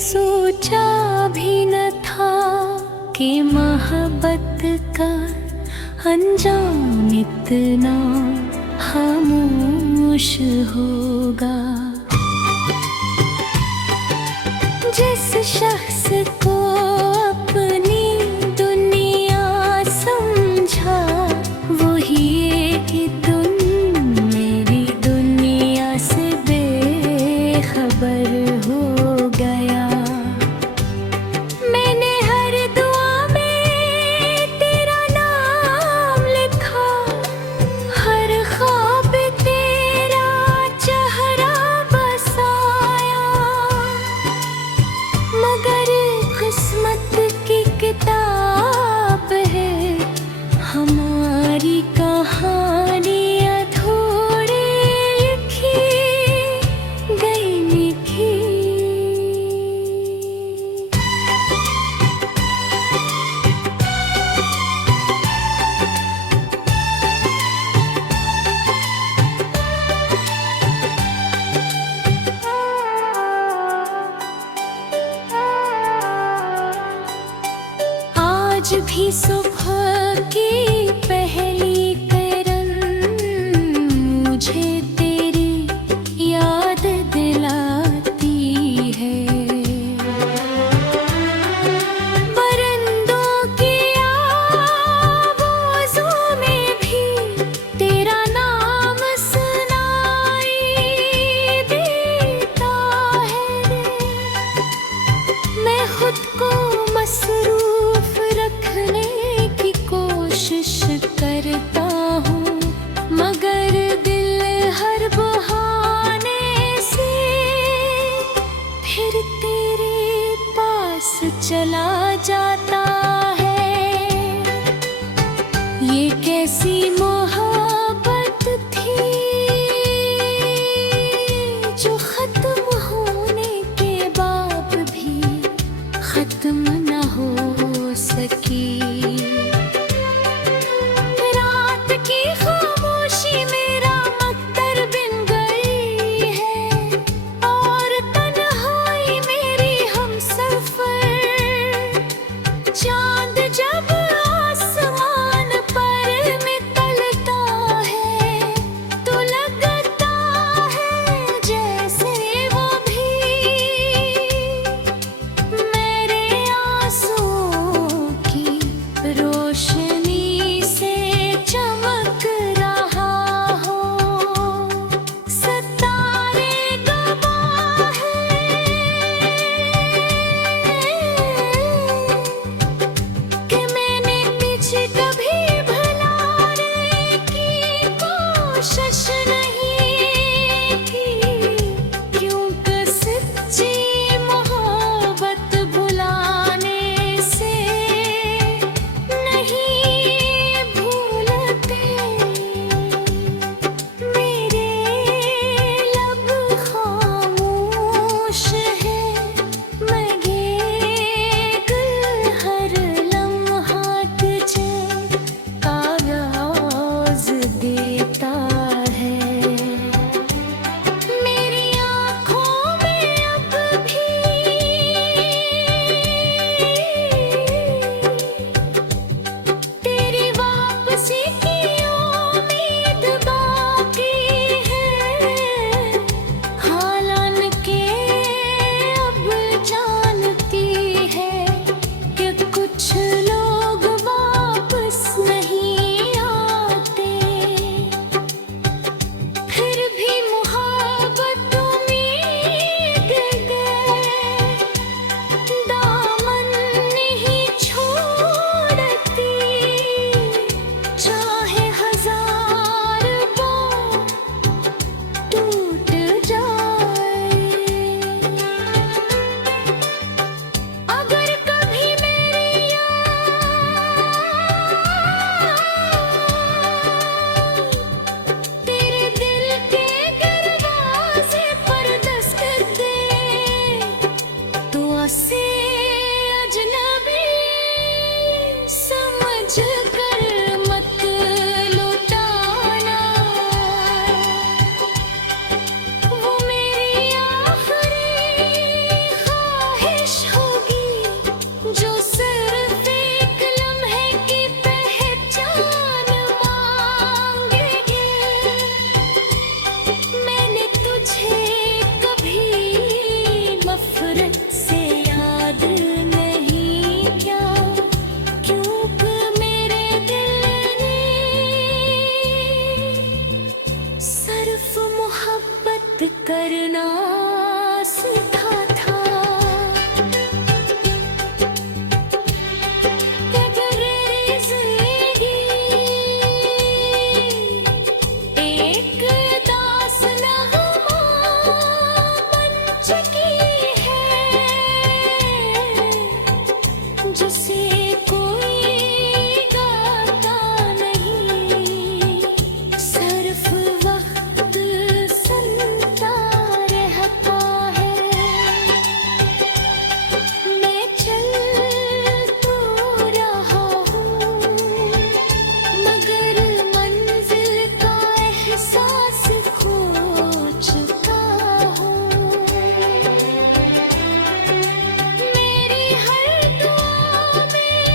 सोचा भी न था कि मोहब्बत का अंजाम इतना खामोश होगा। जिस शख्स को अपनी दुनिया समझा वही एक दिन मेरी दुनिया से बेखबर हो गया। मैंने हर दुआ में तेरा नाम लिखा, हर ख्वाब तेरा चेहरा बसाया, मगर किस्मत की किताब है हमारी कहानी अधूरी लिखी गई लिखी। आज भी सुबह की पहली किरण मुझे तेरी याद दिलाती है। परिंदों की आवाज़ों में भी तेरा नाम सुनाई देता है। मैं खुद को मसरूफ रखने की कोशिश करता हूँ, मगर दिल हर बहाने से फिर तेरे पास चला जाता है। ये कैसी मोहब्बत थी जो खत्म होने के बाद भी खत्म न हो सकी। रात की खामोशी मेरा मक्तर बिन गई है और तन्हाई मेरी हमसफर। चांद जब आसमान पर निकल सिर्फ मोहब्बत करना सीखा था। ये जिंदगी एक दास्तान-ए-गम बन चुकी है, जिसे कोई गाता नहीं, सिर्फ वक्त सुनता रहता है। मैं चल तो रहा हूँ, मगर मंजिल का एहसास खो चुका हूँ। मेरी हर दुआ में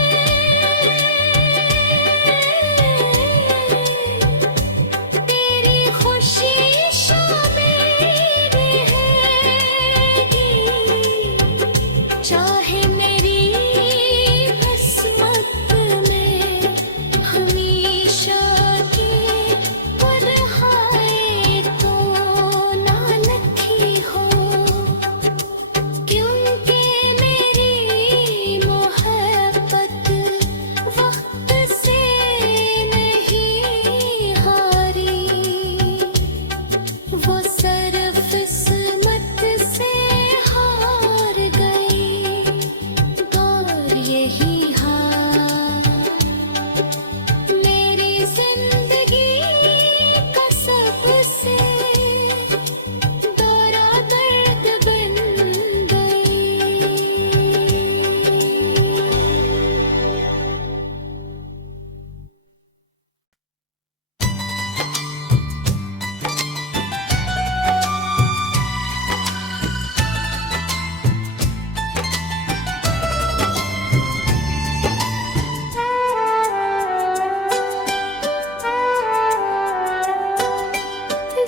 तेरी खुशी शामिल रहेगी, चाहे मेरी किस्मत में हमेशा की तन्हाई तो ना लिखी हो, क्योंकि मेरी मोहब्बत वक्त से नहीं हारी, वो सिर्फ किस्मत से हार गई। और यही हाल मेरी जिंदगी का सबसे बड़ा दर्द बन गई।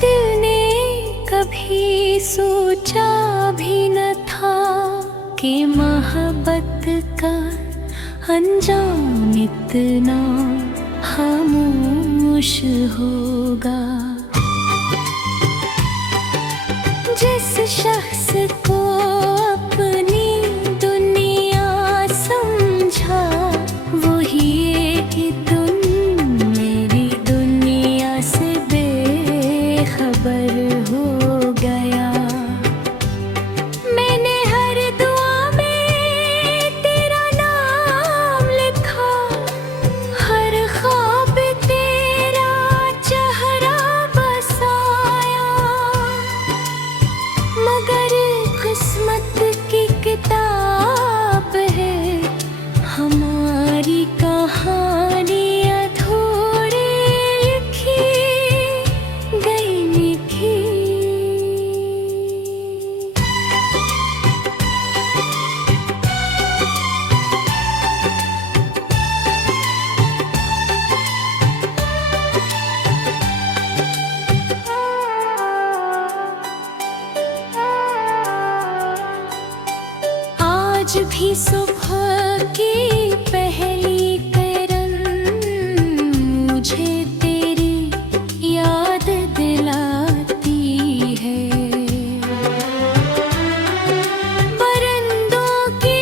दिल ने कभी सोचा भी न था कि मोहब्बत का अंजाम इतना खामोश होगा। जिस शख्स को अपनी दुनिया समझा, वही एक दिन मेरी दुनिया से बेखबर हो गया। मैंने हर दुआ में तेरा नाम लिखा, हर ख्वाब तेरा चेहरा बसाया, मगर किस्मत की किताब है हमारी कहानी अधूरी लिखी गई लिखी। आज भी सुबह की पहली किरण मुझे तेरी याद दिलाती है। परिंदों की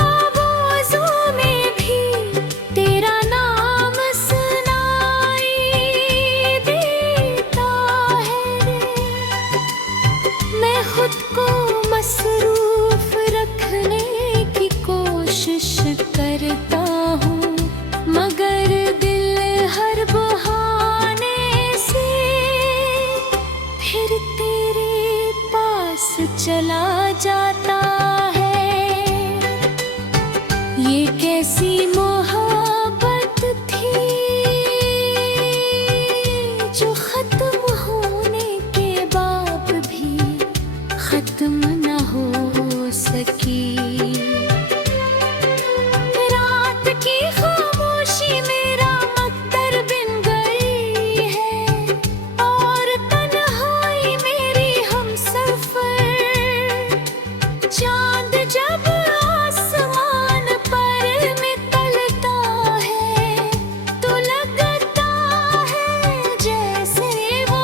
आवाज़ों में भी तेरा नाम सुनाई देता है। मैं खुद को मसरूफ रखने की कोशिश करता हूँ, मगर दिल हर बहाने से फिर तेरे पास चला जाता है। ये कैसी मोहब्बत थी जो खत्म होने के बाद भी खत्म न हो सकी। रात की खामोशी मेरा मक्तर बिन गई है, और तन्हाई मेरी हमसफर। चांद जब आसमान पर निकलता है, तो लगता है जैसे वो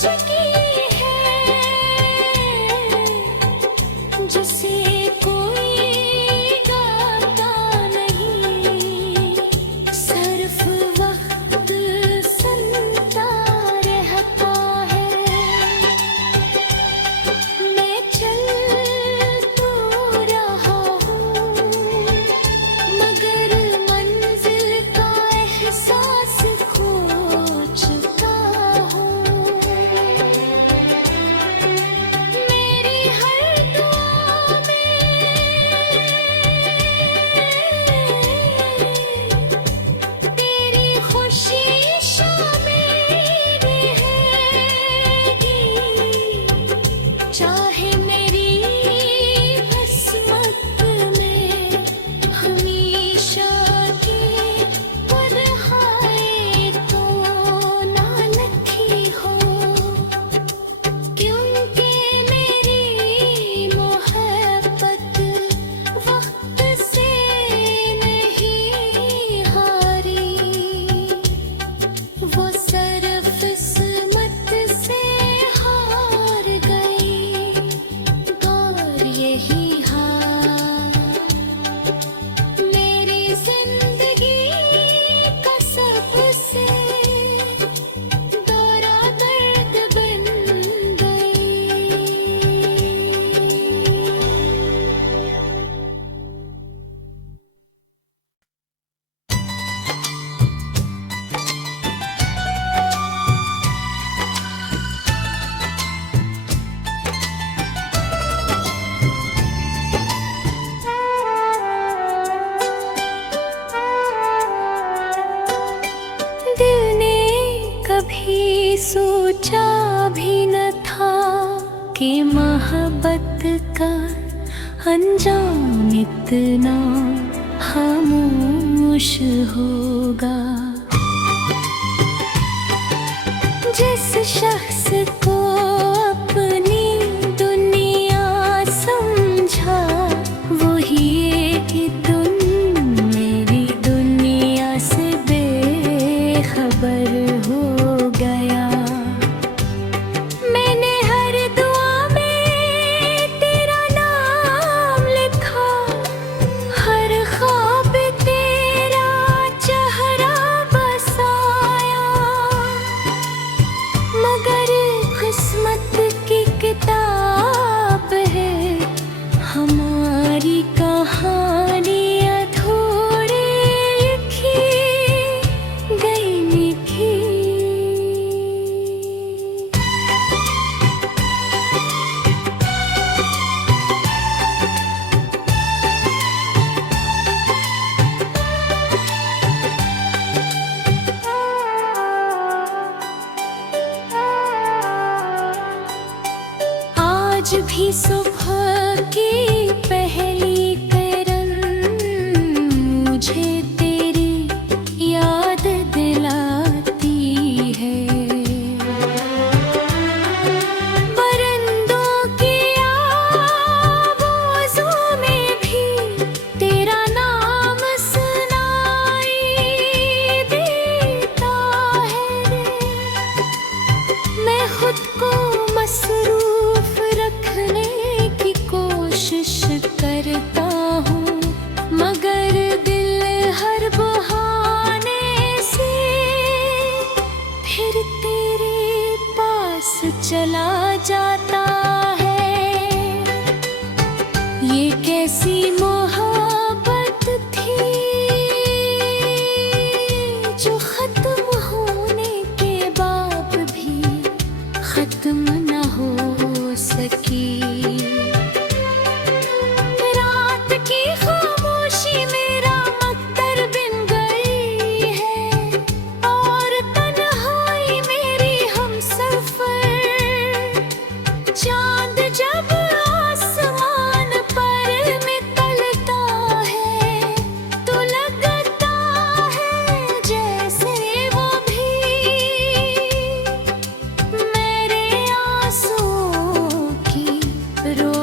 की है जिसे कोई गाता नहीं, सिर्फ वक्त सुनता रहता है। मैं चल तो रहा हूँ मगर मंजिल का एहसास खो चुका हूँ। मेरी हर दुआ में तेरी खुशी शामिल रहेगी, चाहे मेरी किस्मत में हमेशा की बरहाए तो ना लिखी हो, क्योंकि मेरी मोहब्बत वक्त से नहीं हारी, वो सिर्फ किस्मत से हार गई। और यही हाल मेरी जिंदगी का सबसे बड़ा दर्द बन गई। दिल ने कभी सोचा भी न था कि मोहब्बत का अंजाम इतना खामोश होगा। जिस शख्स को अपनी दुनिया समझा वही एक दिन मेरी दुनिया से बेखबर हो गया। मैंने हर दुआ में तेरा नाम लिखा, हर ख्वाब तेरा चेहरा बसाया, मगर किस्मत की किताब है हमारी कहानी अधूरी लिखी गई लिखी। आज भी सुबह की पहली किरण मुझे तेरी याद दिलाती है। परिंदों की आवाज़ों में भी तेरा नाम सुनाई देता है। मैं खुद को मसरूफ रखने की कोशिश करता हूँ, मगर दिल हर बहाने से फिर तेरे पास चला जाता है। ये कैसी मोहब्बत थी जो खत्म होने के बाद भी खत्म न हो सकी। रात की खामोशी मेरा मक्तर बिन गई है और तन्हाई मेरी हमसफर। चांद जब आसमान पर निकलता है तो लगता है जैसे वो भी मेरे आंसुओं की रो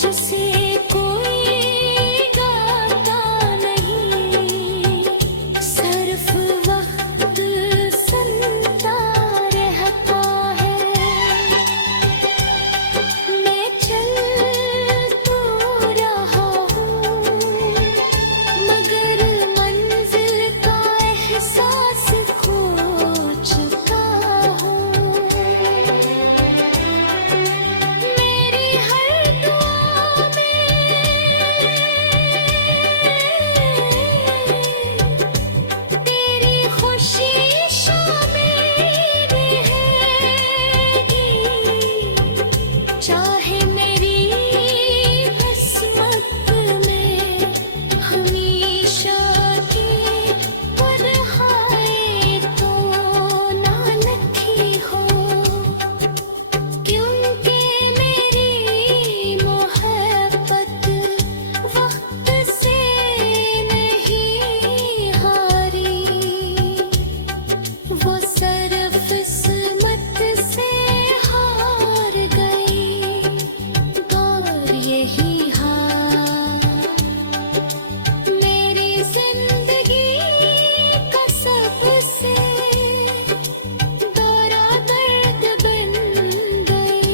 जिसे कोई गाता नहीं, सिर्फ वक्त सुनता रहता है। मैं चल तो रहा हूँ मगर मंजिल का एहसास खो चुका हूँ। मेरी हर दुआ में तेरी खुशी शामिल रहेगी, चाहे मेरी किस्मत में हमेशा की परहाएं तो ना लिखी हो, क्योंकि मेरी मोहब्बत वक्त से नहीं हारी, वो सिर्फ किस्मत से हार गई। और यही हाल मेरी जिंदगी का सबसे बड़ा दर्द बन गई।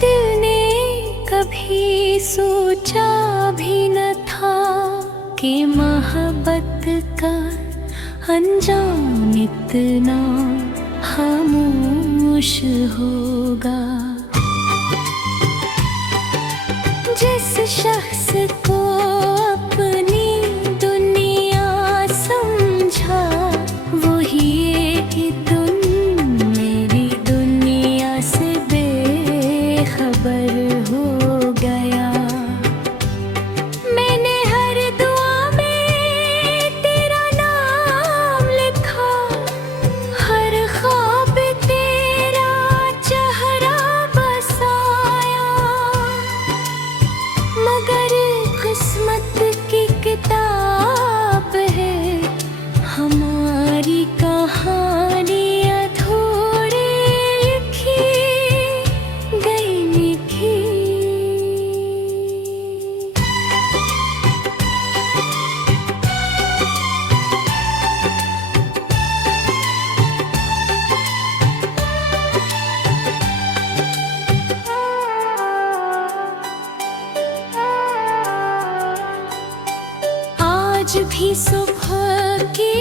दिल ने कभी सोचा भी न था कि मोहब्बत का अंजाम इतना खामोश होगा। जिस शख्स को अपनी दुनिया समझा, वही एक दिन मेरी दुनिया से बेखबर हो गया। मैंने हर दुआ में तेरा नाम लिखा, हर ख्वाब तेरा चेहरा बसाया, मगर किस्मत की किताब है हमारी कहानी अधूरी लिखी गई लिखी। आज भी सुबह की